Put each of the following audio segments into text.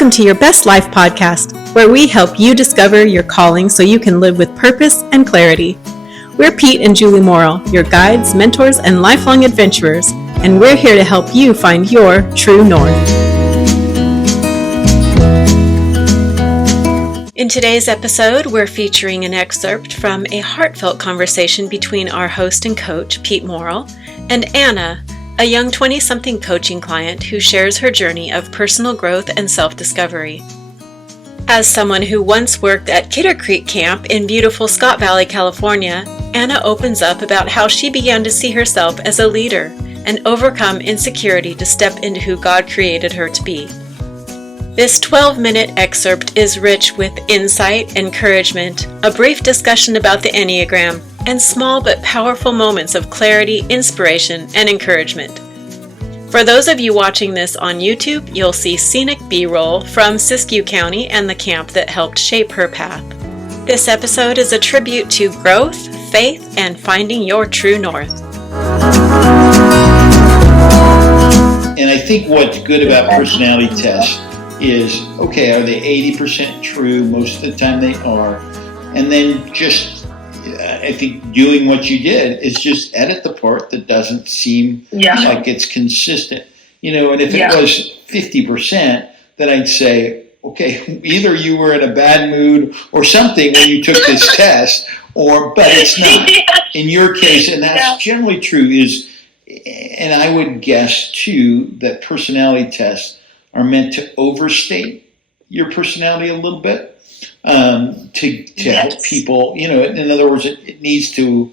Welcome to Your Best Life podcast, where we help you discover your calling so you can live with purpose and clarity. We're Pete and Julie Morrill, your guides, mentors, and lifelong adventurers, and we're here to help you find your true north. In today's episode, we're featuring an excerpt from a heartfelt conversation between our host and coach, Pete Morrill, and Anna, a young 20-something coaching client who shares her journey of personal growth and self-discovery. As someone who once worked at Kidder Creek Camp in beautiful Scott Valley, California, Anna opens up about how she began to see herself as a leader and overcome insecurity to step into who God created her to be. This 12-minute excerpt is rich with insight, encouragement, a brief discussion about the enneagram, and small but powerful moments of clarity, inspiration, and encouragement. For those of you watching this on YouTube, you'll see scenic B-roll from Siskiyou County and the camp that helped shape her path. This episode is a tribute to growth, faith, and finding your true north. And I think what's good about personality tests is, okay, are they 80% true? Most of the time they are. And then just, I think doing what you did is just edit the part that doesn't seem like it's consistent. You know, and if it was 50%, then I'd say, okay, either you were in a bad mood or something when you took this test, but it's not. In your case, and that's generally true, and I would guess too that personality tests are meant to overstate your personality a little bit, to help people, you know, in other words, it needs to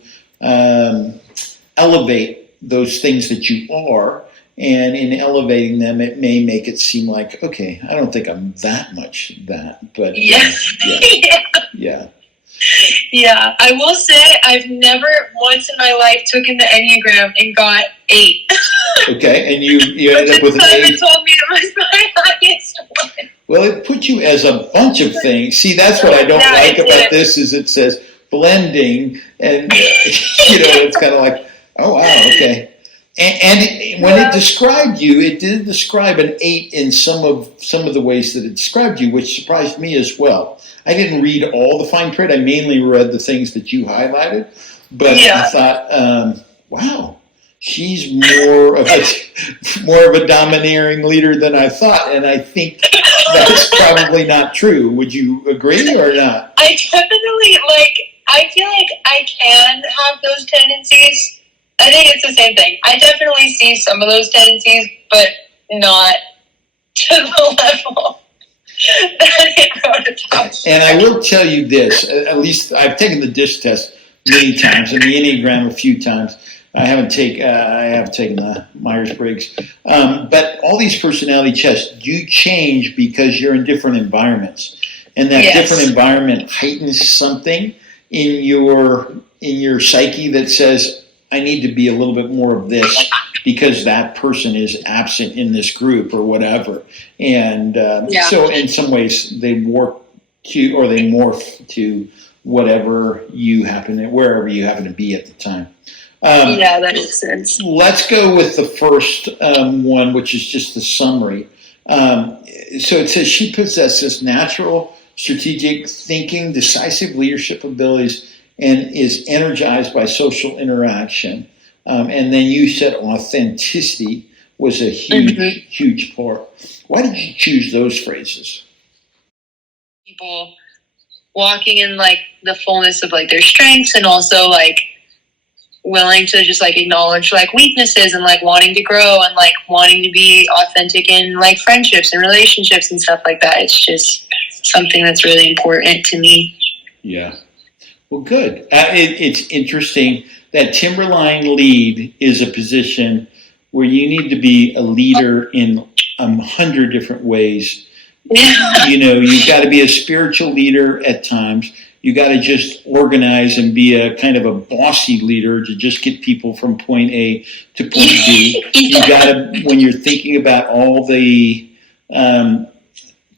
elevate those things that you are, and in elevating them, it may make it seem like, okay, I don't think I'm that much that, but Yeah, I will say I've never once in my life taken the enneagram and got 8. Okay, and you ended up with an 8. Simon told me it was my highest one. Well, it put you as a bunch of things. See, that's what I don't like about this, is it says blending, and you know, it's kind of like, oh wow, okay. And when it described you, it did describe an 8 in some of the ways that it described you, which surprised me as well. I didn't read all the fine print. I mainly read the things that you highlighted, but I thought, wow, she's more of a domineering leader than I thought, and I think that's probably not true. Would you agree or not? I definitely I feel like I can have those tendencies. I think it's the same thing. I definitely see some of those tendencies, but not to the level that it wrote about. And I will tell you this, at least I've taken the DISC test many times and the Enneagram a few times. I have taken the Myers-Briggs. But all these personality tests do change because you're in different environments. And that different environment heightens something in your psyche that says, I need to be a little bit more of this because that person is absent in this group or whatever. And so in some ways they morph to wherever you happen to be at the time. That makes sense. Let's go with the first one, which is just the summary. So it says she possesses natural strategic thinking, decisive leadership abilities, and is energized by social interaction. And then you said authenticity was a huge part. Why did you choose those phrases? People walking in the fullness of their strengths, and also willing to just acknowledge weaknesses, and wanting to grow, and wanting to be authentic in friendships and relationships and stuff like that. It's just something that's really important to me. Yeah. Well, good. It's interesting that Timberline lead is a position where you need to be a leader in 100 different ways. You know, you've got to be a spiritual leader at times. You got to just organize and be a kind of a bossy leader to just get people from point A to point B. You got to, when you're thinking about all the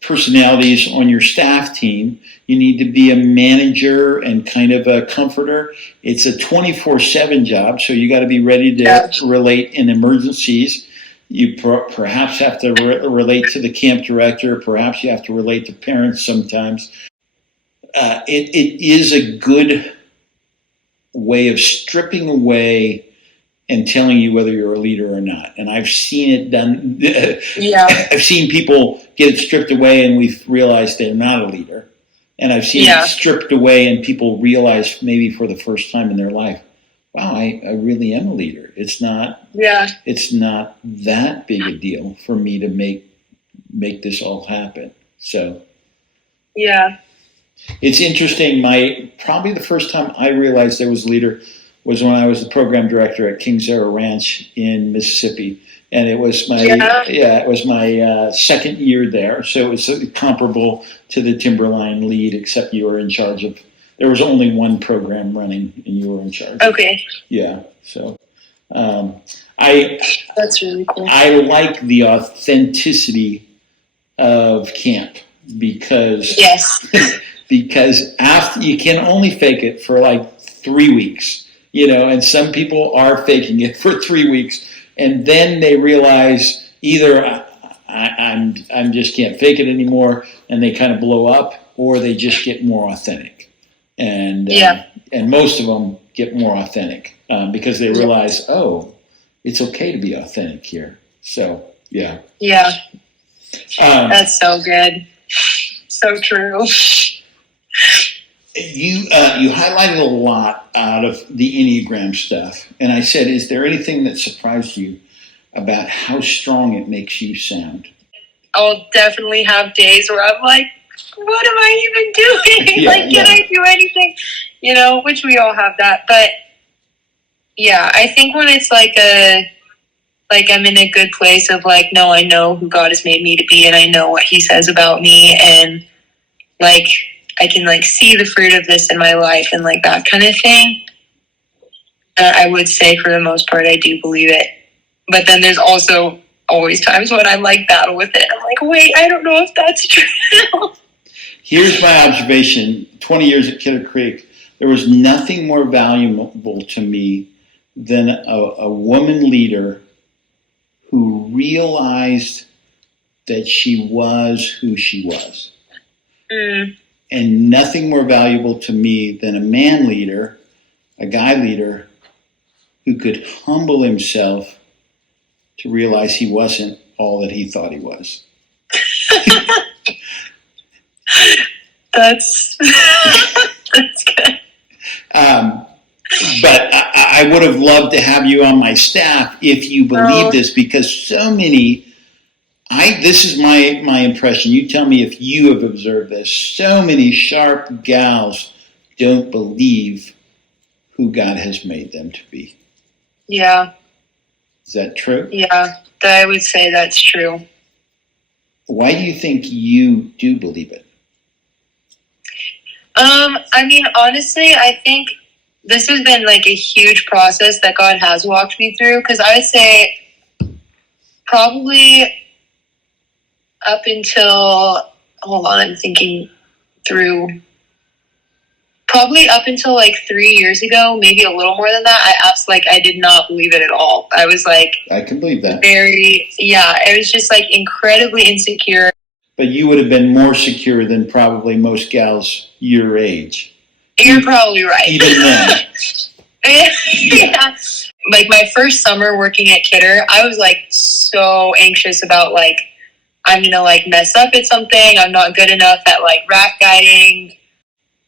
personalities on your staff team, you need to be a manager and kind of a comforter. It's a 24/7 job, so you got to be ready to relate in emergencies. You perhaps have to relate to the camp director. Perhaps you have to relate to parents sometimes. It is a good way of stripping away and telling you whether you're a leader or not. And I've seen it done. Yeah. I've seen people get it stripped away and we've realized they're not a leader. And I've seen it stripped away and people realize maybe for the first time in their life, wow, I really am a leader. It's not that big a deal for me to make this all happen. So yeah. It's interesting. Probably the first time I realized I was a leader was when I was the program director at Kings Arrow Ranch in Mississippi, and it was my second year there. So it was comparable to the Timberline lead, except you were in charge of. There was only one program running, and you were in charge. Okay. Yeah. So that's really cool. I like the authenticity of camp because because after you can only fake it for like 3 weeks. And some people are faking it for 3 weeks, and then they realize either I'm just can't fake it anymore, and they kind of blow up, or they just get more authentic, and most of them get more authentic because they realize, oh, it's okay to be authentic here. So that's so good, so true. You highlighted a lot out of the Enneagram stuff, and I said, is there anything that surprised you about how strong it makes you sound? I'll definitely have days where I'm like, what am I even doing? Can I do anything? Which we all have that. But yeah, I think when it's I'm in a good place of no, I know who God has made me to be, and I know what He says about me, and I can see the fruit of this in my life and that kind of thing. I would say for the most part, I do believe it. But then there's also always times when I'm battle with it. I'm wait, I don't know if that's true. Here's my observation. 20 years at Kidder Creek, there was nothing more valuable to me than a woman leader who realized that she was who she was. Mm. And nothing more valuable to me than a man leader, a guy leader, who could humble himself to realize he wasn't all that he thought he was. That's good. But I would have loved to have you on my staff if you believe this, because so many. This is my impression. You tell me if you have observed this. So many sharp gals don't believe who God has made them to be. Yeah. Is that true? Yeah, I would say that's true. Why do you think you do believe it? Honestly, I think this has been a huge process that God has walked me through, because I would say probably up until, I'm thinking through, probably up until 3 years ago, maybe a little more than that, I did not believe it at all. I was I can believe that. It was just incredibly insecure. But you would have been more secure than probably most gals your age. You're probably right. Even then. Yeah. My first summer working at Kidder, I was so anxious about I'm gonna mess up at something. I'm not good enough at rack guiding.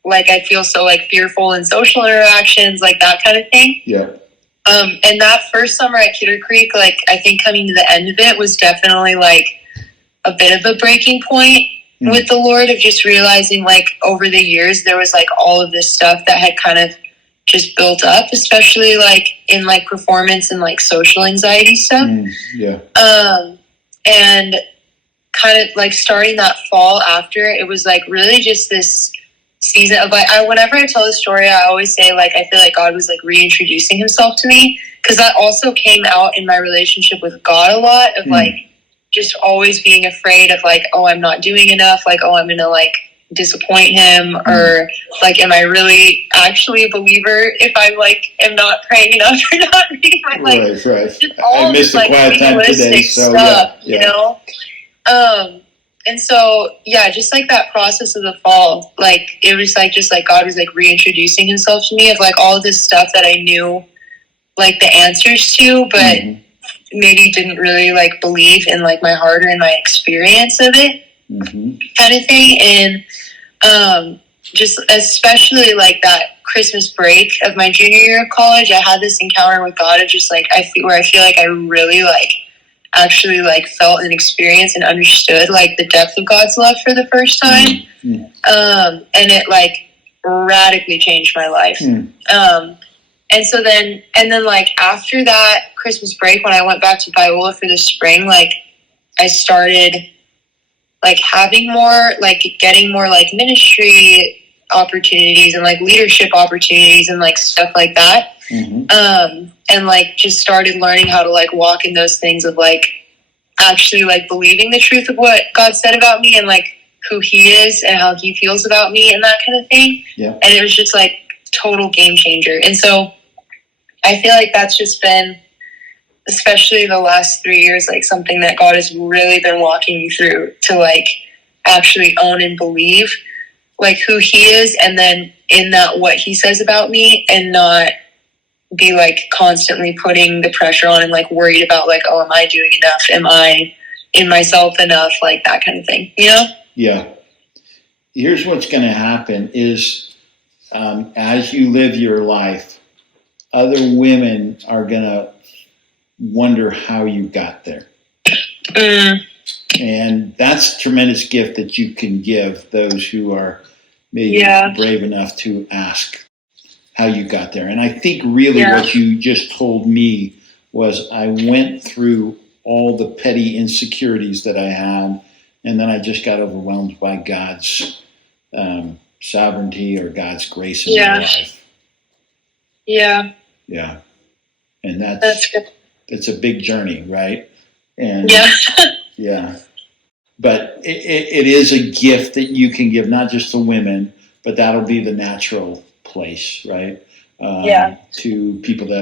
I feel so fearful in social interactions, that kind of thing. Yeah. And that first summer at Kidder Creek, I think coming to the end of it was definitely a bit of a breaking point with the Lord, of just realizing over the years there was all of this stuff that had kind of just built up, especially in performance and social anxiety stuff. And kind of starting that fall after, it was really just this season of whenever I tell the story, I always say I feel God was reintroducing Himself to me, because that also came out in my relationship with God a lot, of just always being afraid of oh, I'm not doing enough, oh, I'm gonna disappoint him, or like, am I really actually a believer if I'm like, am not praying enough or not reading my, like, right. just all I missed this, the quiet time today, so stuff, yeah. you know? And so, yeah, just like that process of the fall, like, it was like, just like God was like reintroducing himself to me of like all this stuff that I knew like the answers to, but maybe didn't really like believe in like my heart or in my experience of it, kind of thing. And just especially like that Christmas break of my junior year of college, I had this encounter with God of just like, I feel like I really like actually like felt and experienced and understood like the depth of God's love for the first time. And it like radically changed my life. And so then like after that Christmas break, when I went back to Biola for the spring, like I started like having more, like getting more like ministry opportunities and like leadership opportunities and like stuff like that. And like just started learning how to like walk in those things of like actually like believing the truth of what God said about me and like who he is and how he feels about me and that kind of thing. And it was just like total game changer. And so I feel like that's just been, especially the last 3 years, like something that God has really been walking me through to like actually own and believe like who he is, and then in that what he says about me, and not be like constantly putting the pressure on and like worried about like, oh, am I doing enough? Am I in myself enough? Like that kind of thing, you know? Yeah. Here's what's going to happen is as you live your life, other women are going to wonder how you got there. And that's a tremendous gift that you can give those who are maybe brave enough to ask how you got there. And I think really what you just told me was I went through all the petty insecurities that I had, and then I just got overwhelmed by God's sovereignty or God's grace in my life. Yeah. And that's good. It's a big journey, right? And but it is a gift that you can give, not just to women, but that'll be the natural place, right? To people that